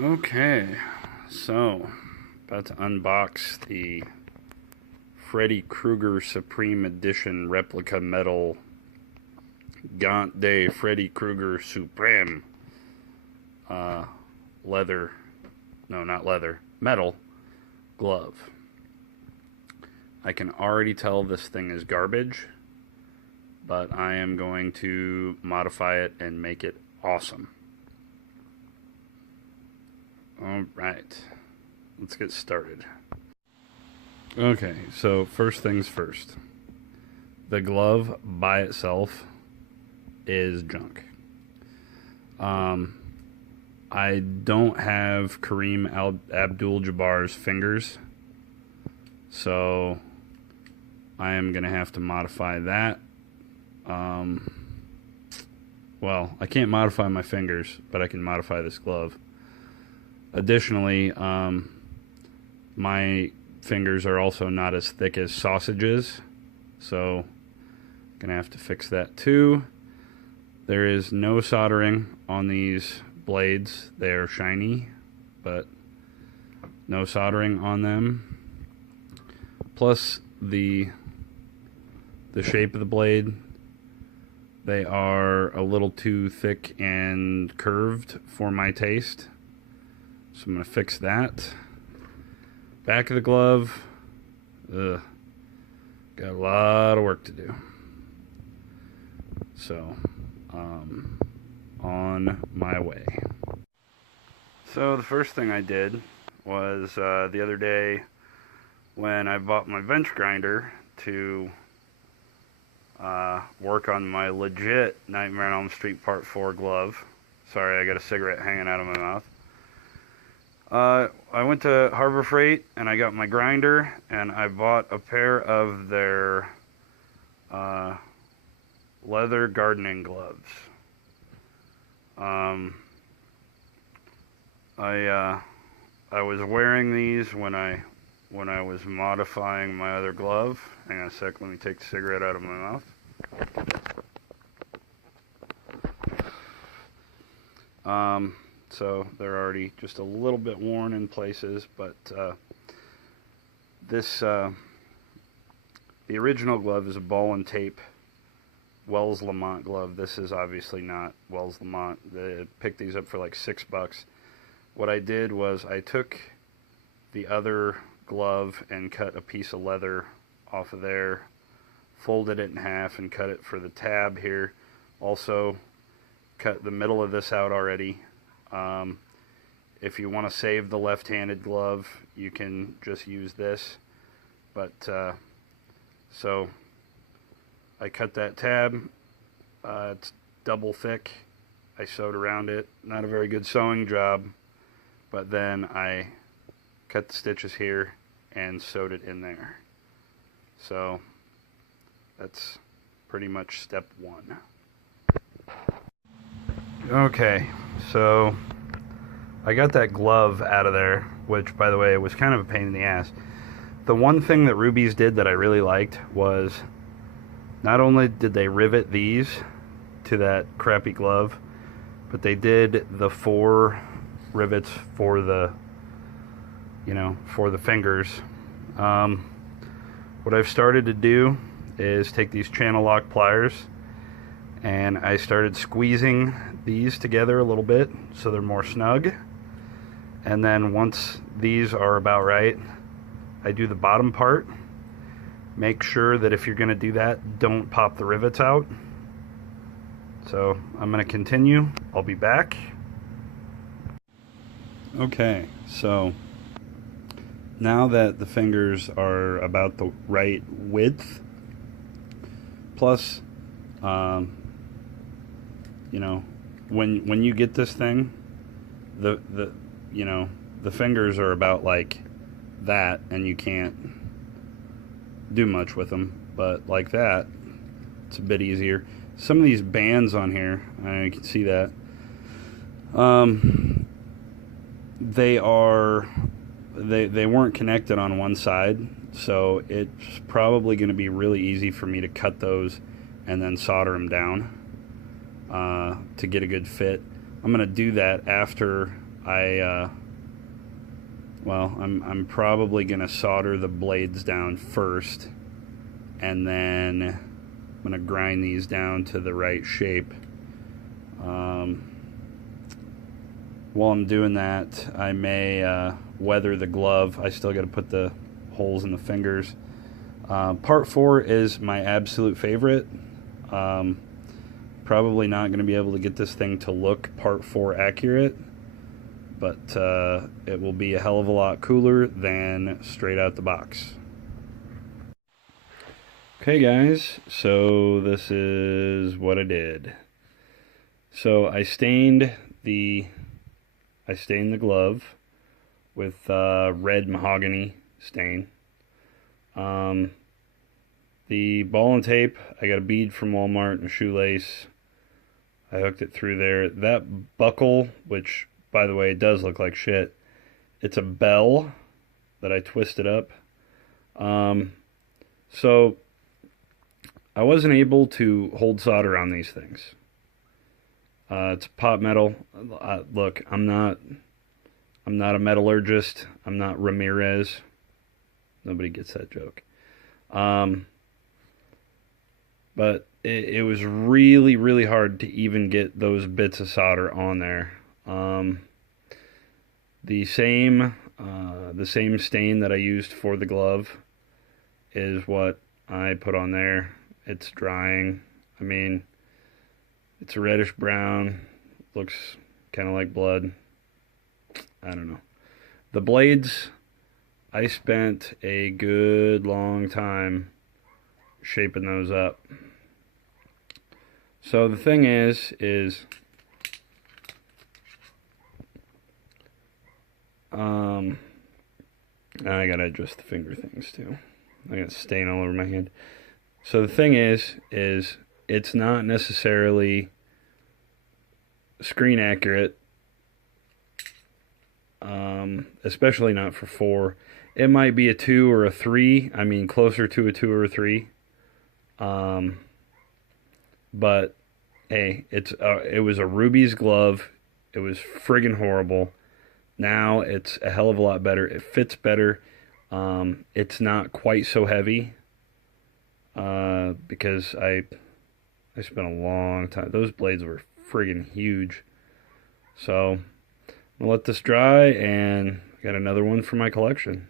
Okay, so about to unbox the Freddy Krueger Supreme Edition replica metal Gaunt Day Freddy Krueger Supreme leather, no, not leather, metal glove. I can already tell this thing is garbage, but I am going to modify it and make it awesome. Alright, let's get started. Okay, so first things first. The glove by itself is junk. I don't have Kareem Abdul-Jabbar's fingers, so I am going to have to modify that. Well, I can't modify my fingers, but I can modify this glove. Additionally, my fingers are also not as thick as sausages, so I'm gonna have to fix that too. There is no soldering on these blades. They are shiny, but no soldering on them. Plus the shape of the blade, they are a little too thick and curved for my taste. So I'm going to fix that. Back of the glove. Got a lot of work to do. So, on my way. So the first thing I did was the other day when I bought my bench grinder to work on my legit Nightmare on Elm Street Part 4 glove. Sorry, I got a cigarette hanging out of my mouth. I went to Harbor Freight and I got my grinder and I bought a pair of their leather gardening gloves. I was wearing these when I was modifying my other glove. Hang on a sec, let me take the cigarette out of my mouth. So they're already just a little bit worn in places, but the original glove is a ball and tape Wells Lamont glove. This is obviously not Wells Lamont. They picked these up for like $6. What I did was I took the other glove and cut a piece of leather off of there, folded it in half and cut it for the tab here. Also cut the middle of this out already. If you want to save the left-handed glove, you can just use this. But so I cut that tab. It's double thick. I sewed around it. Not a very good sewing job, but then I cut the stitches here and sewed it in there. So that's pretty much step one. Okay, so I got that glove out of there, which, by the way, was kind of a pain in the ass. The one thing that Rubie's did that I really liked was not only did they rivet these to that crappy glove, but they did the 4 rivets for the, for the fingers. What I've started to do is take these channel lock pliers and I started squeezing these together a little bit so they're more snug, and then once these are about right, I do the bottom part. Make sure that if you're going to do that, don't pop the rivets out. So I'm going to continue. I'll be back. Okay, so now that the fingers are about the right width, plus when you get this thing, the fingers are about like that, and you can't do much with them. But like that, it's a bit easier. Some of these bands on here, I know you can see that. They weren't connected on one side, so it's probably going to be really easy for me to cut those and then solder them down to get a good fit. I'm going to do that after well, I'm probably gonna solder the blades down first, and then I'm gonna grind these down to the right shape. While I'm doing that, I may weather the glove. I still got to put the holes in the fingers. Part 4 is my absolute favorite. Probably not going to be able to get this thing to look Part 4 accurate, but it will be a hell of a lot cooler than straight out the box. Okay guys, so this is what I did. So I stained the glove with red mahogany stain. The ball and tape, I got a bead from Walmart and a shoelace. I hooked it through there. That buckle, which by the way does look like shit, it's a bell that I twisted up. So I wasn't able to hold solder on these things. It's pot metal. Look, I'm not a metallurgist. I'm not Ramirez. Nobody gets that joke. But it was really, really hard to even get those bits of solder on there. The same stain that I used for the glove is what I put on there. It's drying. I mean, it's a reddish brown. Looks kind of like blood. I don't know. The blades, I spent a good long time shaping those up. So the thing is I gotta adjust the finger things too. I got stain all over my hand. So the thing is it's not necessarily screen accurate, especially not for 4. It might be a 2 or a 3. I mean, closer to a 2 or a 3. But hey, it was a Rubie's glove. It was friggin' horrible. Now it's a hell of a lot better. It fits better. It's not quite so heavy. Because I spent a long time. Those blades were friggin' huge. So I'm gonna let this dry, and I got another one for my collection.